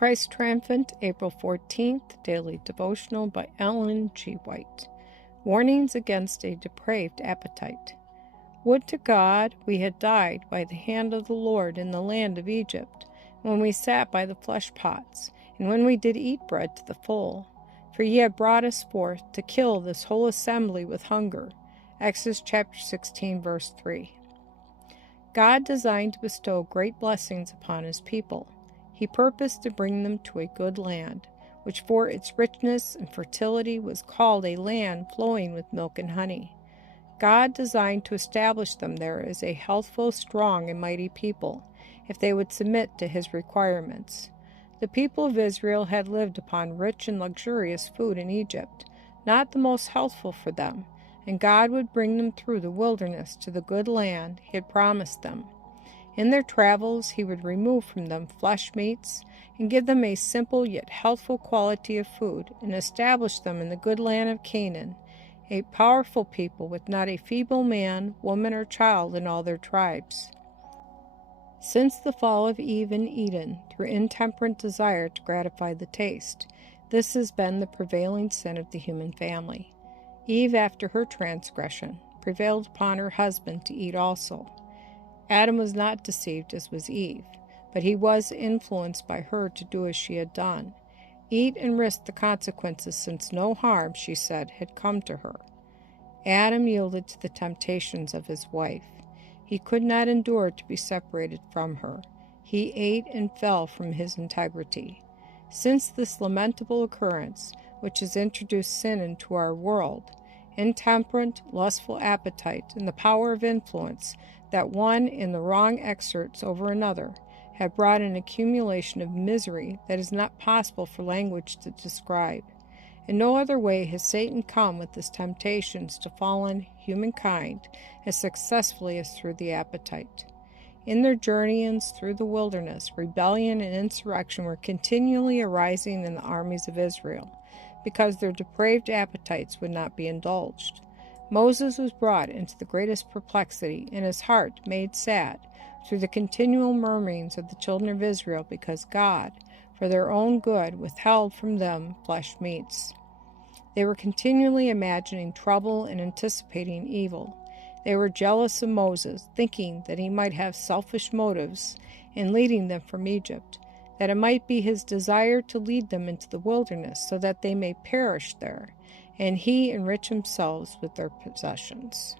Christ Triumphant, April 14th, Daily Devotional by Ellen G. White. Warnings against a depraved appetite. Would to God we had died by the hand of the Lord in the land of Egypt, when we sat by the flesh pots, and when we did eat bread to the full. For ye have brought us forth to kill this whole assembly with hunger. Exodus chapter 16, verse 3. God designed to bestow great blessings upon his people. He purposed to bring them to a good land, which for its richness and fertility was called a land flowing with milk and honey. God designed to establish them there as a healthful, strong, and mighty people, if they would submit to his requirements. The people of Israel had lived upon rich and luxurious food in Egypt, not the most healthful for them, and God would bring them through the wilderness to the good land he had promised them. In their travels he would remove from them flesh meats and give them a simple yet healthful quality of food, and establish them in the good land of Canaan, a powerful people with not a feeble man, woman, or child in all their tribes. Since the fall of Eve in Eden, through intemperate desire to gratify the taste, this has been the prevailing sin of the human family. Eve, after her transgression, prevailed upon her husband to eat also. Adam was not deceived as was Eve, but he was influenced by her to do as she had done. Eat and risk the consequences, since no harm, she said, had come to her. Adam yielded to the temptations of his wife. He could not endure to be separated from her. He ate and fell from his integrity. Since this lamentable occurrence, which has introduced sin into our world, intemperate, lustful appetite, and the power of influence that one in the wrong exerts over another, have brought an accumulation of misery that is not possible for language to describe. In no other way has Satan come with his temptations to fallen humankind as successfully as through the appetite. In their journeyings through the wilderness, rebellion and insurrection were continually arising in the armies of Israel, because their depraved appetites would not be indulged. Moses was brought into the greatest perplexity, and his heart made sad through the continual murmurings of the children of Israel, because God, for their own good, withheld from them flesh meats. They were continually imagining trouble and anticipating evil. They were jealous of Moses, thinking that he might have selfish motives in leading them from Egypt, that it might be his desire to lead them into the wilderness so that they may perish there, and he enrich himself with their possessions.